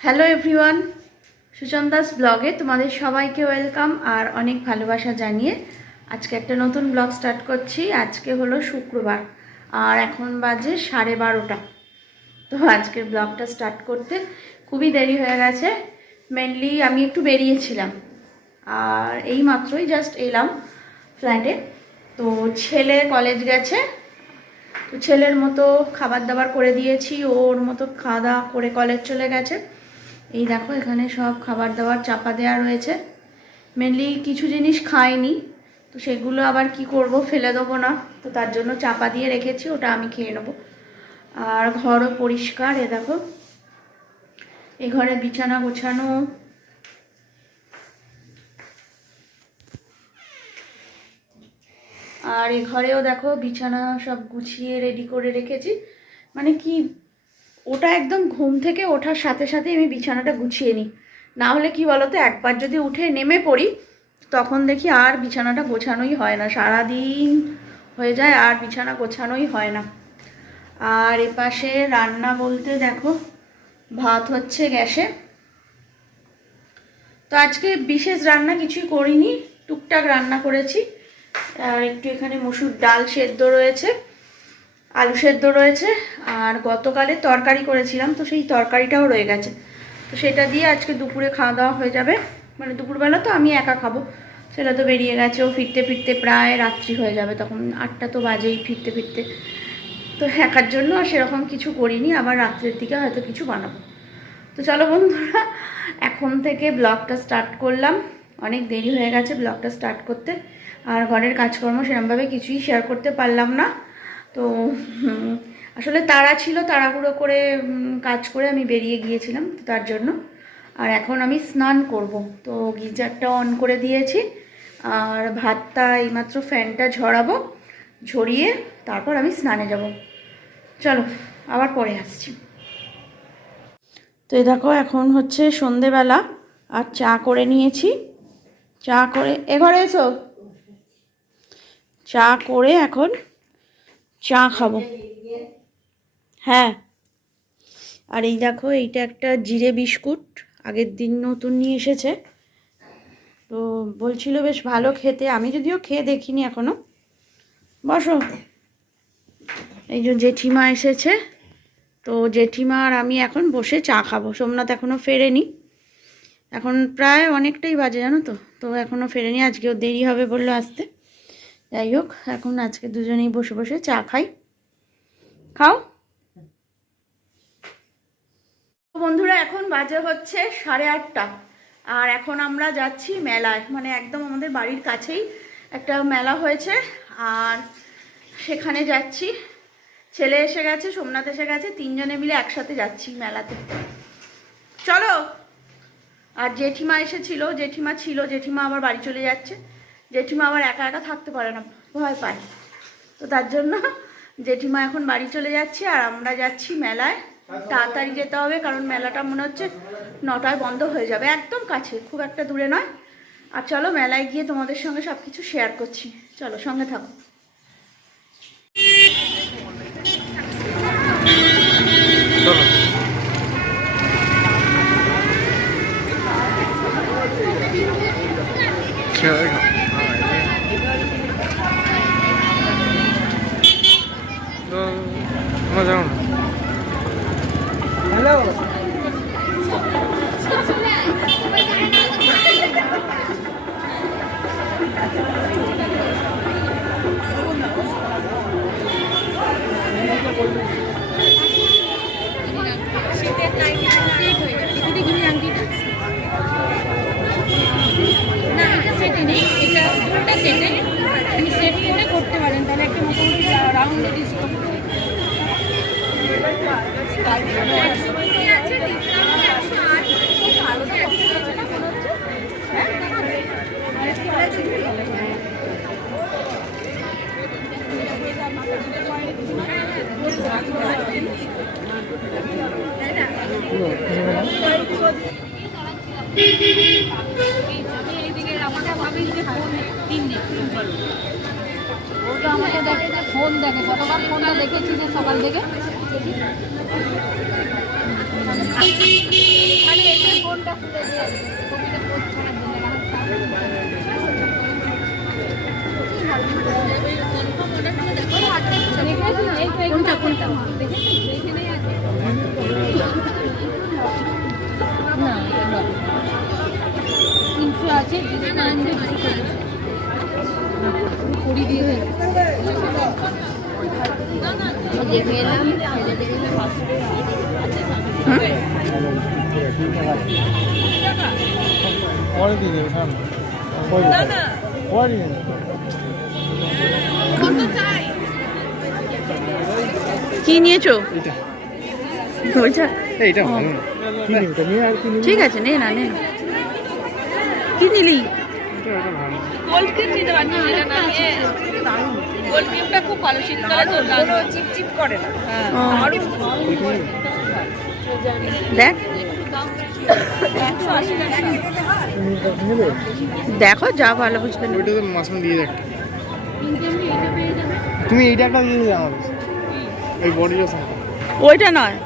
Hello everyone, সুচন্দাস ব্লগে তোমাদের সবাইকে ওয়েলকাম আর অনেক ভালোবাসা জানিয়ে আজকে একটা নতুন ব্লগ স্টার্ট করছি। আজকে হলো শুক্রবার আর এখন বাজে 12:30। তো আজকের ব্লগটা স্টার্ট করতে খুবই দেরি হয়ে গেছে। মেনলি আমি একটু বেরিয়েছিলাম আর এই মাত্রই জাস্ট এলাম ফ্ল্যাটে। তো ছেলে কলেজ গেছে, তো ছেলের মতো খাবার দাবার করে দিয়েছি, ওর মতো খাওয়া দাওয়া করে কলেজ চলে গেছে। এই দেখো এখানে সব খাবার দাবার চাপা দেওয়া রয়েছে। মেনলি কিছু জিনিস খাইনি, তো সেগুলো আবার কি করব, ফেলে দেবো না, তো তার জন্য চাপা দিয়ে রেখেছি, ওটা আমি খেয়ে নেবো। আর ঘরও পরিষ্কার, এ দেখো এ ঘরে বিছানা গোছানো, আর এ ঘরেও দেখো বিছানা সব গুছিয়ে রেডি করে রেখেছি। মানে কি, ওটা একদম ঘুম থেকে ওঠার সাথে সাথে আমি বিছানাটা গুছিয়ে নিই, না হলে কি বলতো, একবার যদি উঠে নেমে পড়ি তখন দেখি আর বিছানাটা গোছানোই হয় না, সারাদিন হয়ে যায় আর বিছানা গোছানোই হয় না। আর এপাশে রান্না বলতে দেখো ভাত হচ্ছে গ্যাসে। তো আজকে বিশেষ রান্না কিছুই করিনি, টুকটাক রান্না করেছি। আর একটু এখানে মসুর ডাল সেদ্ধ রয়েছে, আলু সেদ্ধ রয়েছে, আর গতকালে তরকারি করেছিলাম, তো সেই তরকারিটাও রয়ে গেছে। তো সেটা দিয়ে আজকে দুপুরে খাওয়া দাওয়া হয়ে যাবে। মানে দুপুরবেলা তো আমি একা খাবো, সেটা তো বেরিয়ে গেছে, ও ফিরতে ফিরতে প্রায় রাত্রি হয়ে যাবে, তখন 8টা তো বাজেই ফিরতে ফিরতে। তো একার জন্য সেরকম কিছু করিনি, আবার রাত্রের দিকে হয়তো কিছু বানাবো। তো চলো বন্ধুরা, এখন থেকে ব্লগটা স্টার্ট করলাম। অনেক দেরি হয়ে গেছে ব্লগটা স্টার্ট করতে, আর ঘরের কাজকর্ম সেরকমভাবে কিছুই শেয়ার করতে পারলাম না। তো আসলে তাড়া ছিল, তাড়াহুড়ো করে কাজ করে আমি বেরিয়ে গিয়েছিলাম, তো তার জন্য। আর এখন আমি স্নান করব, তো গিজারটা অন করে দিয়েছি, আর ভাতটা এইমাত্র ফ্যানটা ঝরাবো, ঝরিয়ে তারপর আমি স্নানে যাব। চলো আবার পরে আসছি। তো এই দেখো এখন হচ্ছে সন্ধেবেলা, আর চা করে নিয়েছি। চা করে এ ঘরে এসো, চা করে এখন চা খাবো। হ্যাঁ, আর এই দেখো এইটা একটা জিরে বিস্কুট, আগের দিন নতুন নিয়ে এসেছে, তো বলছিল বেশ ভালো খেতে, আমি যদিও খেয়ে দেখিনি এখনো। বসো, এই যে জেঠিমা এসেছে, তো জেঠিমা আর আমি এখন বসে চা খাবো। সোমনাথ এখনও ফেরেনি, এখন প্রায় অনেকটাই বাজে জানো তো, তো এখনও ফেরেনি, আজকেও দেরি হবে বললো আসতে। যাই হোক, এখন আজকে দুজনেই বসে বসে চা খাই। খাও বন্ধুরা, এখন বাজে হচ্ছে 8:30, আর এখন আমরা যাচ্ছি মেলায়। মানে একদম আমাদের বাড়ির কাছেই একটা মেলা হয়েছে, আর সেখানে যাচ্ছি। ছেলে এসে গেছে, সোমনাথ এসে গেছে, তিনজনে মিলে একসাথে যাচ্ছি মেলাতে। চলো। আর জেঠিমা এসেছিল, জেঠিমা আবার বাড়ি চলে যাচ্ছে। জেঠিমা আবার একা একা থাকতে পারে না, ভয় পায়, তো তার জন্য জেঠিমা এখন বাড়ি চলে যাচ্ছে, আর আমরা যাচ্ছি মেলায়। তাড়াতাড়ি যেতে হবে, কারণ মেলাটা মনে হচ্ছে 9টায় বন্ধ হয়ে যাবে, একদম কাছে, খুব একটা দূরে নয়। আর চলো মেলায় গিয়ে তোমাদের সঙ্গে সব কিছু শেয়ার করছি, চলো সঙ্গে থাকো। হ্যালো, সেট করে করতে পারেন, তাহলে একটা মোটামুটি রাউন্ডে ডিসকাউন্ট ও তো আমাকে দেখে, ফোন দেখে, কতবার ফোনটা দেখেছি যে সকাল থেকে। কোনটা কোনটা না 300 আছে কুড়ি দিয়ে দেখে এলাম পরে দিয়ে দেবে পরে দিয়ে দেবে কি নিয়েছো? এইটা ওইটা এইটা ভালো না কি নিবি তো নিয়ে আর কি নিবি ঠিক আছে, নে না নে। কি নিলি? এটা ভালো গোল্ড ক্রিম নিতে পারছি এটা না নিয়ে গোল্ড ক্রিমটা খুব ভালো শীতকালে তো কোনো চিপচিপ করে না ও, এটা দেখ 180 টাকা তুমি নেবে দেখো যা ভালো বুঝবে নেবে। ওইটা তো মাখন দিয়ে দেখ তুমি এইটা একটা দিয়ে দিলে আমাদের এই বডি লোশন ওইটা নয়,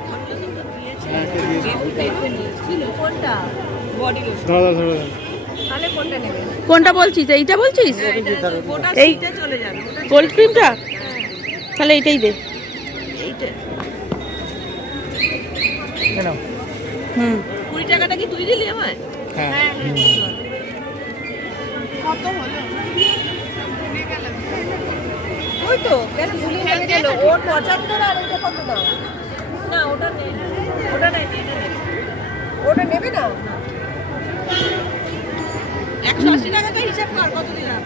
হ্যাঁ একটা দিয়ে দাও। কোনটা বডি লোশন ধরো ধরো ধরো তাহলে কোনটা নেবে কোনটা বলছিস? এইটা বলছিস? ওটা এই শীতে চলে যাবে ওটা কোল্ড ক্রিমটা? তাহলে এইটাই দে। এইটা কেন হুম 20 টাকাটা কি তুই দিলি আমায় হ্যাঁ কত হলো ওই তো কেন ভুলে গেল ওর 75 আর এটা কত দাম না ওটা নেই ওটা নাই এটা নেই ওটা নেবে না 180 টাকাটা হিসাব কর কত দিলাম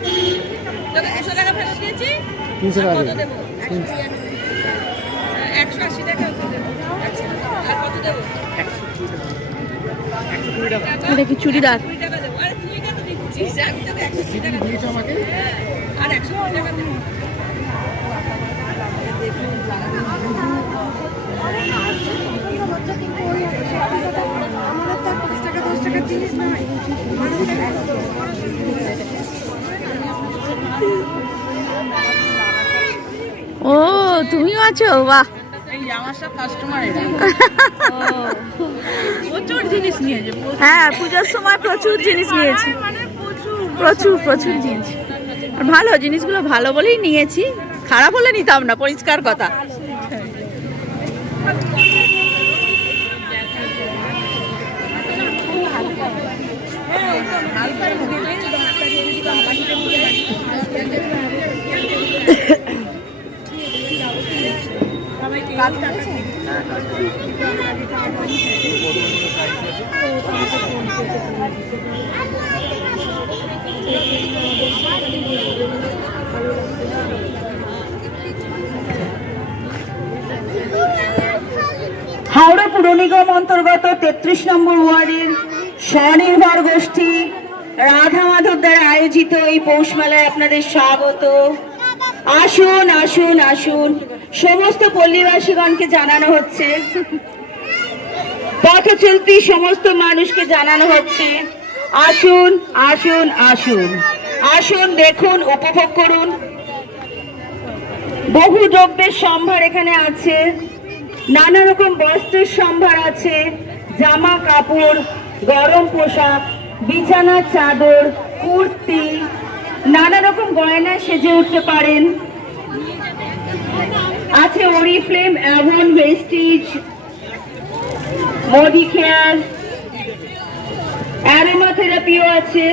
তোকে 200 টাকা ফেরত দিয়েছি 300 টাকা কত দেবে। দেবো 180 টাকা কত দেবো আর কত দেবো 120 টাকা এটা কি চুড়িদার? 20 টাকা দেবো আরে তুই কত দিচ্ছিস আমি তোকে 180 টাকা দিয়েছো আমাকে আর 180 টাকা দেবো ও তুমিও আছো? বাহ, এই আমার সব কাস্টমার এরা প্রচুর জিনিস নিয়েছে হ্যাঁ পুজোর সময় প্রচুর জিনিস নিয়েছি, মানে প্রচুর প্রচুর প্রচুর জিনিস। আর ভালো জিনিসগুলো ভালো বলেই নিয়েছি, খারাপ হলে নিতাম না, পরিষ্কার কথা। হাওড়া পুর নিগম অন্তর্গত 33 নম্বর ওয়ার্ডের স্বনির্ভর গোষ্ঠী রাধা মাধব দ্বারা আয়োজিত এই পৌষ মেলায় আপনাদের স্বাগত। আসুন আসুন আসুন, সমস্ত পল্লীবাসীগণকে জানানো হচ্ছে, পথ চলতি সমস্ত মানুষকে জানানো হচ্ছে, আসুন আসুন আসুন আসুন, দেখুন, উপভোগ করুন। বহু দ্রব্যের সম্ভার এখানে আছে, নানা রকম বস্ত্রের সম্ভার আছে, জামা কাপড়, গরম পোশাক, বিছানার চাদর, কুর্তি, নানা রকম গয়না সেজে উঠতে পারেন। আছে ওরিফ্লেম, অ্যাভন, ভেস্টিজ, মডিকেয়ার, অ্যারোমা থেরাপিও আছে,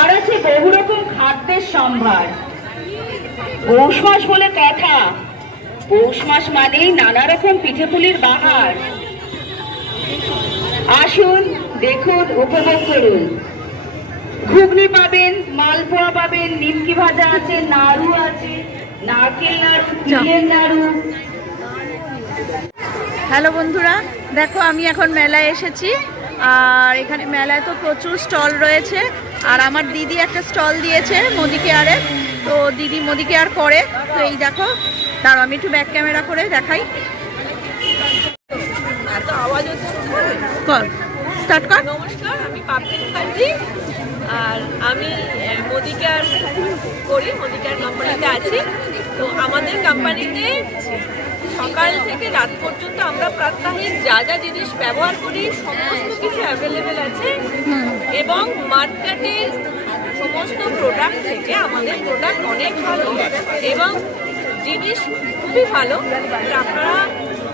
আর আছে বহু রকম খাদ্যের সম্ভার। পৌষ মাস বলে কথা, পৌষ মাস মানেই নানা রকম পিঠেপুলির বাহার। আসুন, দেখুন, উপভোগ করুন। ঘুগনি পাবেন, মালপোয়া পাবেন, নিমকি ভাজা আছে, নাড়ু আছে, নারকেল নাড়ু, তিলের নাড়ু। হ্যালো বন্ধুরা, দেখো আমি এখন মেলায় এসেছি, আর এখানে মেলায় তো প্রচুর স্টল রয়েছে। আর আমার দিদি একটা স্টল দিয়েছে মোদি কেয়ারে, তো দিদি মোদি কেয়ার করে। তো এই দেখো, দাঁড়াও আমি একটু ব্যাক ক্যামেরা করে দেখাই। এত আওয়াজ হচ্ছে কর, স্টার্ট কর। নমস্কার, আমি পাপড়ি মুখার্জি, আর আমি মোদি কেয়ার করি, মোদি কেয়ার কোম্পানিতে আছি। তো আমাদের কোম্পানিতে সকাল থেকে রাত পর্যন্ত আমরা প্রাত্যহিক যা যা জিনিস ব্যবহার করি সমস্ত কিছু অ্যাভেলেবেল আছে এবং মার্কেটের সমস্ত প্রোডাক্ট থেকে আমাদের প্রোডাক্ট অনেক ভালো এবং জিনিস খুবই ভালো। আপনারা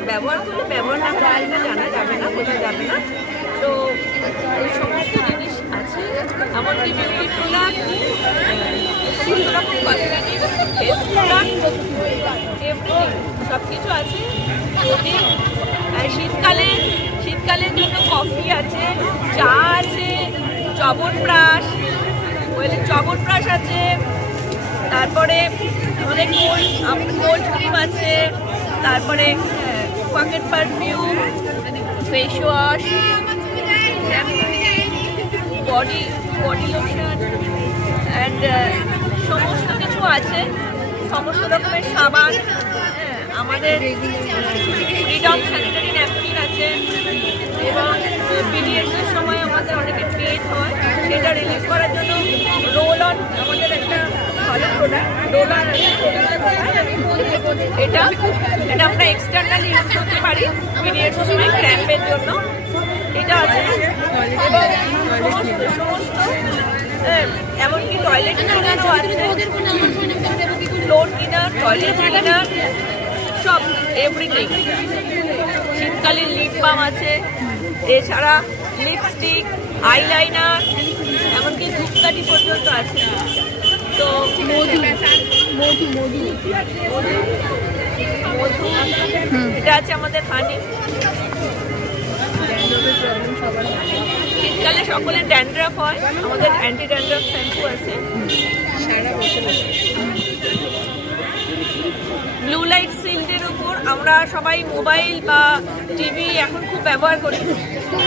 ব্যবহার করলে ব্যবহার না করলে জানা যাবে না, বোঝা যাবে না। তো এই সমস্ত জিনিস আছে, এমনকি বিউটি প্রোডাক্ট, সমস্ত রকম কসমেটিক, হেলথ প্রোডাক্ট, এভরিথিং সব কিছু আছে। যদি শীতকালের জন্য কফি আছে, চা আছে, চবনপ্রাশ আছে, তারপরে আমাদের কোল্ড ক্রিম আছে, তারপরে pocket perfume, face wash, body lotion and সমস্ত কিছু আছে, সমস্ত রকমের সাবান। আমাদের ফ্রিডম স্যানিটারি ন্যাপকিন আছে এবং পিরিয়ডসের সময় আমাদের অনেকের পেন হয়, সেটা রিলিজ করার জন্য রোল অন আমাদের একটা ভালো প্রোডাক্ট, রোল অন এটা আমরা এক্সটার্নালি ইউজ করতে পারি পিরিয়ডসের সময় ক্র্যাম্পের জন্য। এটা আছে এবং সমস্ত এমনকি টয়লেট ক্লিনারও আছে, ফ্লোর ক্লিনার, টয়লেট ক্লিনার, সব এভরিথিং। শীতকালীন লিপ বাম আছে, এছাড়া লিপস্টিক, আইলাইনার, এমনকি ধূপকাঠি পর্যন্ত আছে। তো মধু এটা আছে আমাদের হানি। শীতকালে সকলের ড্যান্ড্রাফ হয়, আমাদের অ্যান্টি ড্যান্ড্রাফ শ্যাম্পু আছে। ব্লু লাইট শিল্ডের উপর আমরা সবাই মোবাইল বা টিভি এখন খুব ব্যবহার করি,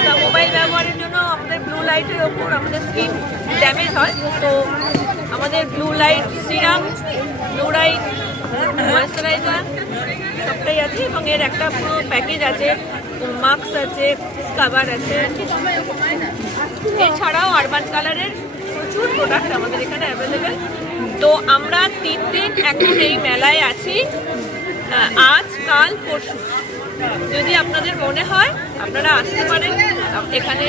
তা মোবাইল ব্যবহারের জন্য আমাদের ব্লু লাইটের ওপর আমাদের স্কিন ড্যামেজ হয়। তো আমাদের blue light serum, blue light moisturiser সবটাই আছে এবং এর একটা পুরো প্যাকেজ আছে, মাস্ক আছে, কাভার আছে। এছাড়াও আরবান কালারের প্রচুর প্রোডাক্ট আমাদের এখানে অ্যাভেলেবেল। তো আমরা 3 দিন এখন এই মেলায় আছি, আজ, কাল, পরশু। যদি আপনাদের মনে হয় আপনারা আসতে পারেন, এখানে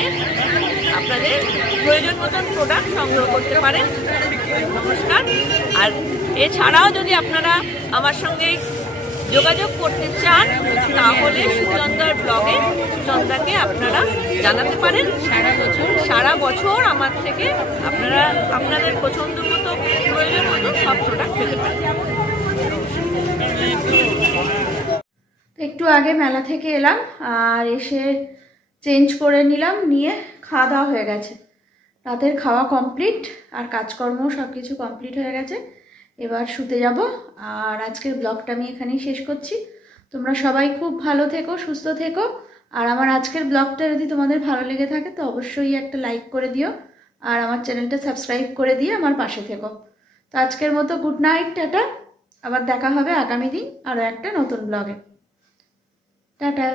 আপনাদের প্রয়োজন মতন প্রোডাক্ট সংগ্রহ করতে পারেন। নমস্কার। আর এছাড়াও যদি আপনারা আমার সঙ্গে যোগাযোগ করতে চান তাহলে সুচন্দার ব্লগে সুচন্দাকে আপনারা জানাতে পারেন। সারা বছর আমার থেকে আপনারা আপনাদের পছন্দ মতো, প্রয়োজন মতো সব প্রোডাক্ট পেতে পারেন। একটু আগে মেলা থেকে এলাম আর এসে চেঞ্জ করে নিলাম, নিয়ে খাওয়া দাওয়া হয়ে গেছে, রাতের খাওয়া কমপ্লিট আর কাজকর্ম সব কিছু কমপ্লিট হয়ে গেছে। এবার শুতে যাব। আর আজকের ব্লগটা আমি এখানেই শেষ করছি। তোমরা সবাই খুব ভালো থেকো, সুস্থ থেকো। আর আমার আজকের ব্লগটা যদি তোমাদের ভালো লেগে থাকে তো অবশ্যই একটা লাইক করে দিও আর আমার চ্যানেলটা সাবস্ক্রাইব করে দিয়ে আমার পাশে থেকো। তো আজকের মতো গুড নাইট, টাটা। আবার দেখা হবে আগামী দিন আরও একটা নতুন ব্লগে। টাটা।